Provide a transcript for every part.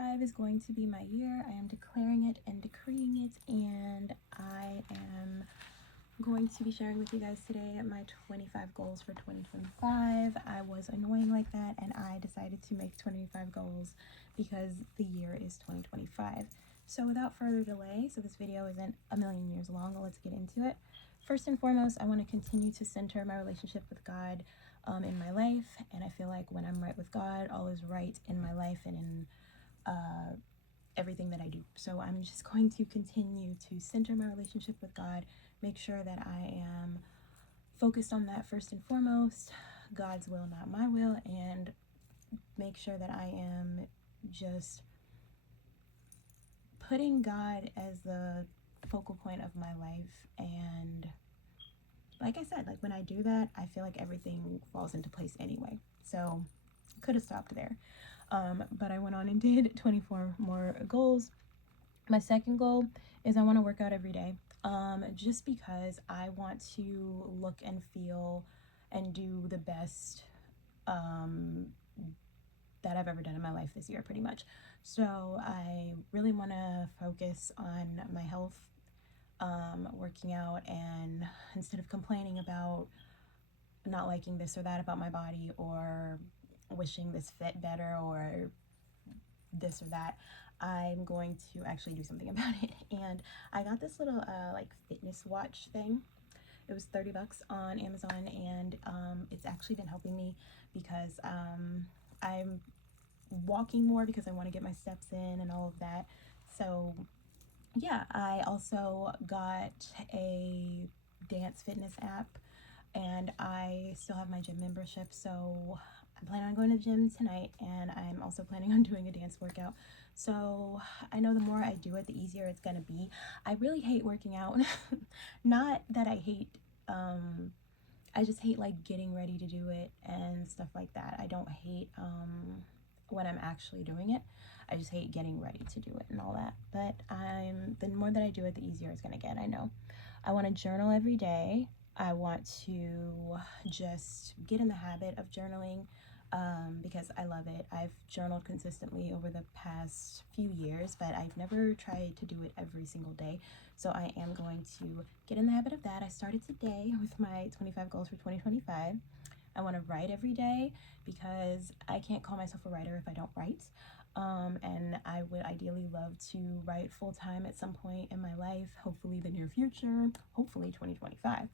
2025 is going to be my year. I am declaring it and decreeing it, and I am going to be sharing with you guys today my 25 goals for 2025. I was annoying like that, and I decided to make 25 goals because the year is 2025. So without further delay, so this video isn't a million years long, let's get into it. First and foremost, I want to continue to center my relationship with God in my life, and I feel like when I'm right with God, all is right in my life and in everything that I do. So I'm just going to continue to center my relationship with God, make sure that I am focused on that first and foremost, God's will, not my will, and make sure that I am just putting God as the focal point of my life. And like I said, like when I do that, I feel like everything falls into place anyway. So could have stopped there. But I went on and did 24 more goals. My second goal is I want to work out every day, just because I want to look and feel and do the best that I've ever done in my life this year, pretty much. So I really want to focus on my health, working out, and instead of complaining about not liking this or that about my body, or wishing this fit better, or this or that, I'm going to actually do something about it. And I got this little like fitness watch thing. It was 30 bucks on Amazon, and it's actually been helping me because I'm walking more because I want to get my steps in and all of that. So yeah, I also got a dance fitness app, and I still have my gym membership, so I'm planning on going to the gym tonight, and I'm also planning on doing a dance workout. So I know the more I do it, the easier it's gonna be. I really hate working out. Not that I hate, I just hate like getting ready to do it and stuff like that. I don't hate when I'm actually doing it. I just hate getting ready to do it and all that. But the more that I do it, the easier it's gonna get, I know. I want to journal every day. I want to just get in the habit of journaling, because I love it. I've journaled consistently over the past few years, but I've never tried to do it every single day. So I am going to get in the habit of that. I started today with my 25 goals for 2025. I want to write every day because I can't call myself a writer if I don't write. And I would ideally love to write full time at some point in my life, hopefully the near future, hopefully 2025.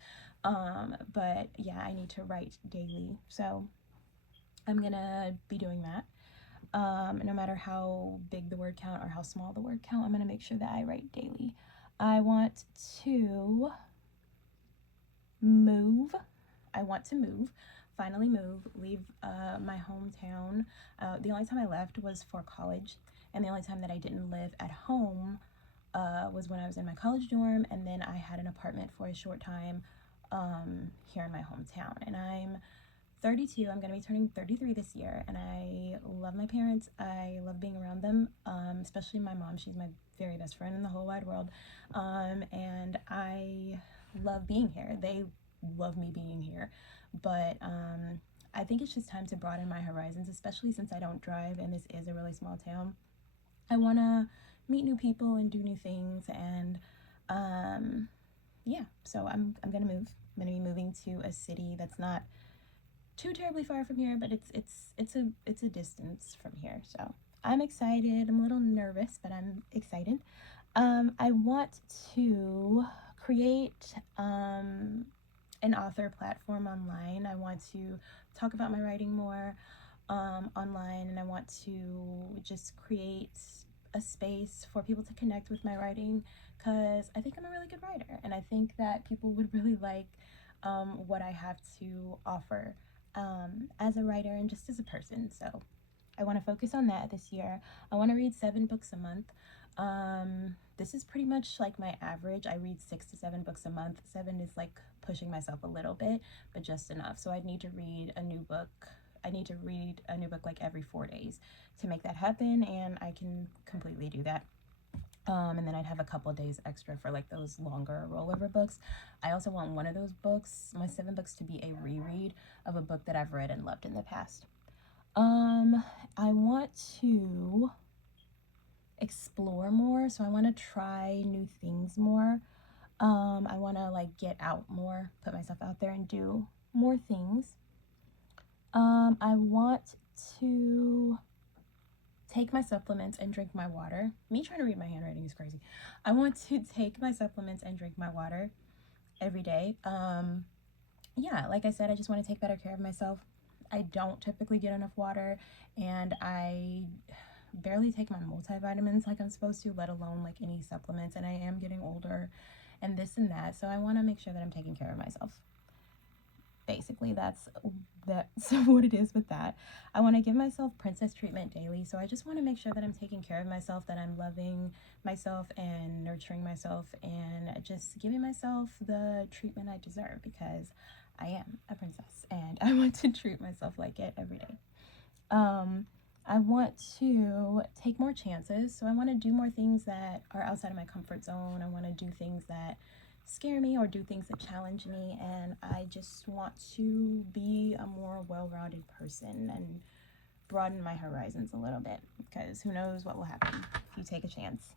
But yeah, I need to write daily. So I'm gonna be doing that. No matter how big the word count or how small the word count, I'm gonna make sure that I write daily. I want to move. I want to move, finally move, leave my hometown. The only time I left was for college, and the only time that I didn't live at home was when I was in my college dorm, and then I had an apartment for a short time here in my hometown. And I'm 32. I'm going to be turning 33 this year, and I love my parents. I love being around them, especially my mom. She's my very best friend in the whole wide world, and I love being here. They love me being here, but I think it's just time to broaden my horizons, especially since I don't drive and this is a really small town. I want to meet new people and do new things, and yeah, so I'm gonna move. I'm gonna be moving to a city that's not too terribly far from here, but it's a distance from here. So I'm excited. I'm a little nervous, but I'm excited. I want to create an author platform online. I want to talk about my writing more online, and I want to just create a space for people to connect with my writing, because I think I'm a really good writer, and I think that people would really like what I have to offer as a writer and just as a person. So I want to focus on that this year. I want to read 7 books a month. This is pretty much like my average. I read 6 to 7 books a month. 7 is like pushing myself a little bit, but just enough. So I'd need to read a new book. I need to read a new book like every 4 days to make that happen, and I can completely do that. And then I'd have a couple of days extra for like those longer rollover books. I also want one of those books, my 7 books, to be a reread of a book that I've read and loved in the past. I want to explore more. So I want to try new things more. I want to like get out more, put myself out there and do more things. I want to take my supplements and drink my water. Me trying to read my handwriting is crazy. I want to take my supplements and drink my water every day. Yeah, like I said, I just want to take better care of myself. I don't typically get enough water, and I barely take my multivitamins like I'm supposed to, let alone like any supplements. And I am getting older and this and that. So I want to make sure that I'm taking care of myself. Basically, that's what it is with that. I want to give myself princess treatment daily. So I just want to make sure that I'm taking care of myself, that I'm loving myself and nurturing myself and just giving myself the treatment I deserve, because I am a princess and I want to treat myself like it every day. I want to take more chances. So I want to do more things that are outside of my comfort zone. I want to do things that scare me or do things that challenge me. And I just want to be a more well-rounded person and broaden my horizons a little bit, because who knows what will happen if you take a chance.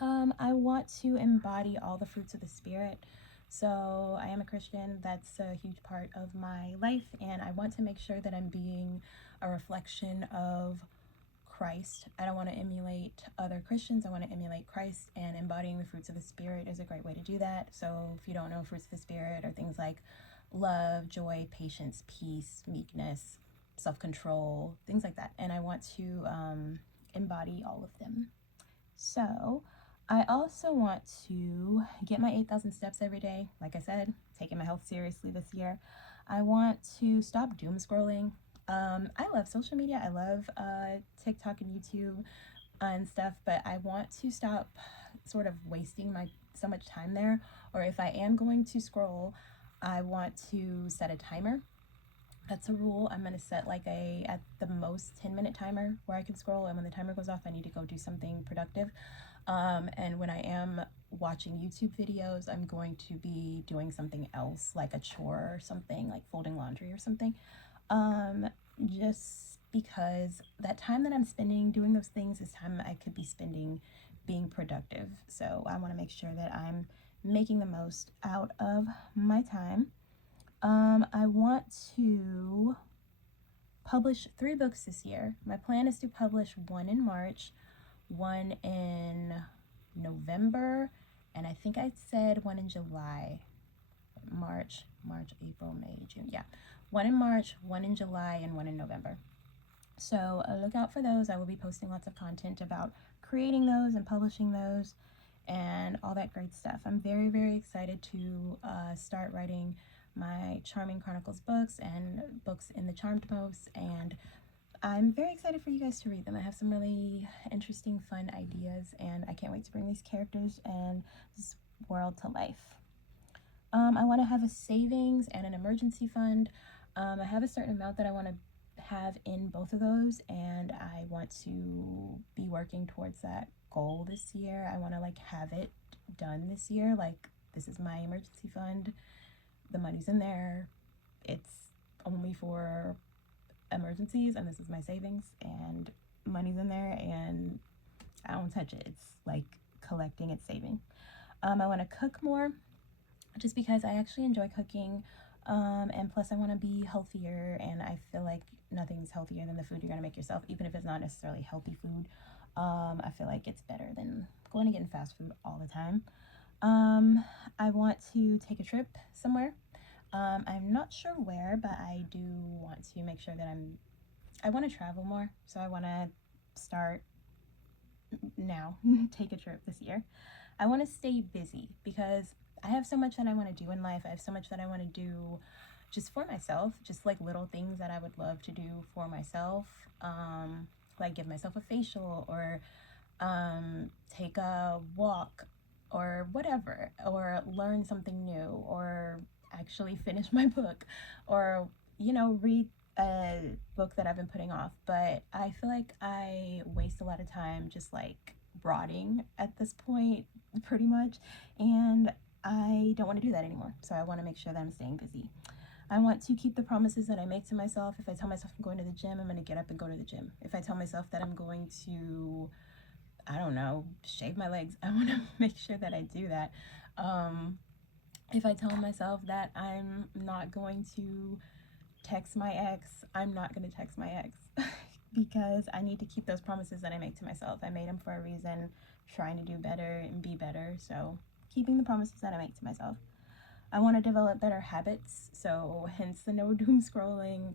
I want to embody all the fruits of the Spirit. So I am a Christian. That's a huge part of my life, and I want to make sure that I'm being a reflection of Christ. I don't want to emulate other Christians. I want to emulate Christ, and embodying the fruits of the Spirit is a great way to do that. So if you don't know, fruits of the Spirit are things like love, joy, patience, peace, meekness, self-control, things like that. And I want to embody all of them. So I also want to get my 8,000 steps every day. Like I said, taking my health seriously this year. I want to stop doom scrolling. I love social media. I love TikTok and YouTube and stuff, but I want to stop sort of wasting my so much time there. Or if I am going to scroll, I want to set a timer. That's a rule. I'm going to set like a at the most 10-minute timer where I can scroll, and when the timer goes off I need to go do something productive. And when I am watching YouTube videos, I'm going to be doing something else, like a chore or something, like folding laundry or something. Um, just because that time that I'm spending doing those things is time I could be spending being productive. So I want to make sure that I'm making the most out of my time. I want to publish 3 books this year. My plan is to publish one in March, one in November, and I think I said one in July. March, April, May, June. Yeah. One in March, one in July, and one in November. So look out for those. I will be posting lots of content about creating those and publishing those and all that great stuff. I'm very, very excited to start writing my Charming Chronicles books and books in the Charmed Post, and I'm very excited for you guys to read them. I have some really interesting, fun ideas, and I can't wait to bring these characters and this world to life. I want to have a savings and an emergency fund. I have a certain amount that I want to have in both of those, and I want to be working towards that goal this year. I want to like have it done this year. Like, this is my emergency fund. The money's in there. It's only for emergencies, and this is my savings, and money's in there, and I don't touch it. It's like collecting, it's saving. I want to cook more, just because I actually enjoy cooking, and plus I want to be healthier, and I feel like nothing's healthier than the food you're going to make yourself, even if it's not necessarily healthy food. I feel like it's better than going and getting fast food all the time. I want to take a trip somewhere. I'm not sure where, but I do want to make sure that I want to travel more, so I want to start now, take a trip this year. I want to stay busy because I have so much that I want to do in life. I have so much that I want to do just for myself, just like little things that I would love to do for myself, like give myself a facial, or take a walk, or whatever, or learn something new, or actually finish my book, or read a book that I've been putting off. But I feel like I waste a lot of time just like brooding at this point, pretty much, and I don't want to do that anymore. So I want to make sure that I'm staying busy. I want to keep the promises that I make to myself. If I tell myself I'm going to the gym, I'm going to get up and go to the gym. If I tell myself that I'm going to I don't know, shave my legs. I want to make sure that I do that. If I tell myself that I'm not going to text my ex, I'm not going to text my ex because I need to keep those promises that I make to myself. I made them for a reason, trying to do better and be better. So, keeping the promises that I make to myself. I want to develop better habits, so hence the no doom scrolling,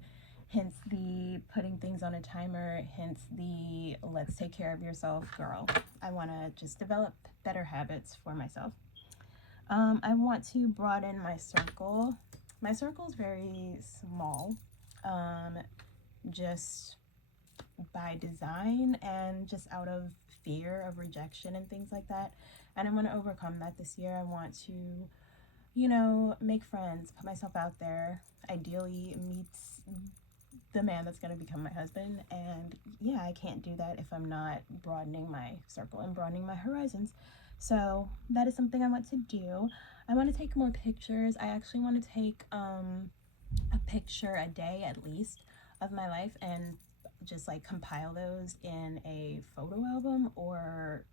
hence the putting things on a timer, hence the let's take care of yourself, girl. I want to just develop better habits for myself. I want to broaden my circle. My circle is very small, just by design and just out of fear of rejection and things like that. And I want to overcome that this year. I want to, make friends, put myself out there, ideally meet the man that's going to become my husband. And yeah, I can't do that if I'm not broadening my circle and broadening my horizons. So that is something I want to do. I want to take more pictures. I actually want to take a picture a day at least of my life and just like compile those in a photo album or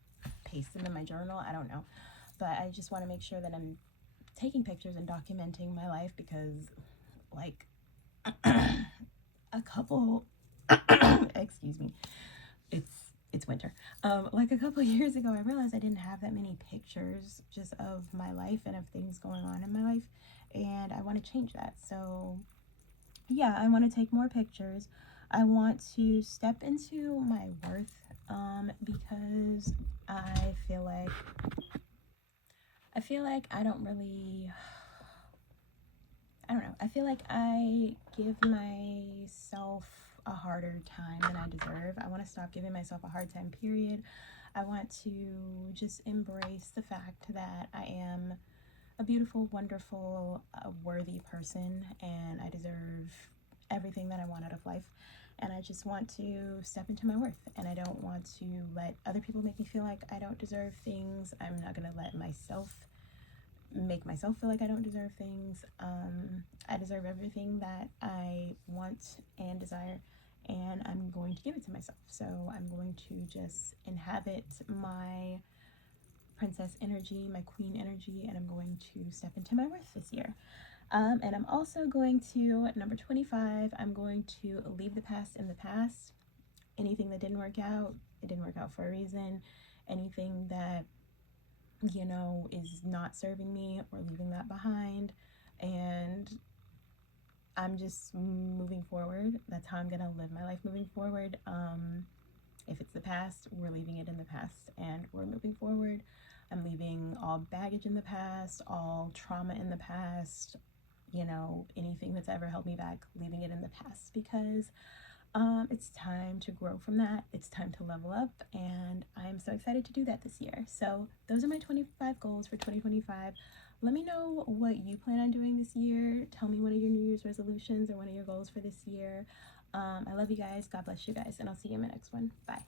paste them in my journal. I don't know. But I just want to make sure that I'm taking pictures and documenting my life because, like, a couple, excuse me, it's winter. Like a couple years ago, I realized I didn't have that many pictures just of my life and of things going on in my life, and I want to change that. So yeah, I want to take more pictures. I want to step into my worth because I feel like I don't really, I don't know. I feel like I give myself a harder time than I deserve. I want to stop giving myself a hard time, period. I want to just embrace the fact that I am a beautiful, wonderful, worthy person and I deserve everything that I want out of life. And I just want to step into my worth. And I don't want to let other people make me feel like I don't deserve things. I'm not going to let myself make myself feel like I don't deserve things. I deserve everything that I want and desire, and I'm going to give it to myself. So I'm going to just inhabit my princess energy, my queen energy, and I'm going to step into my worth this year. And I'm also going to, number 25, I'm going to leave the past in the past. Anything that didn't work out, it didn't work out for a reason. Anything that is not serving me or leaving that behind. And I'm just moving forward. That's how I'm going to live my life moving forward. If it's the past, we're leaving it in the past and we're moving forward. I'm leaving all baggage in the past, all trauma in the past, anything that's ever held me back, leaving it in the past because it's time to grow from that. It's time to level up, and I'm so excited to do that this year. So, those are my 25 goals for 2025. Let me know what you plan on doing this year. Tell me one of your New Year's resolutions or one of your goals for this year. I love you guys. God bless you guys, and I'll see you in my next one. Bye.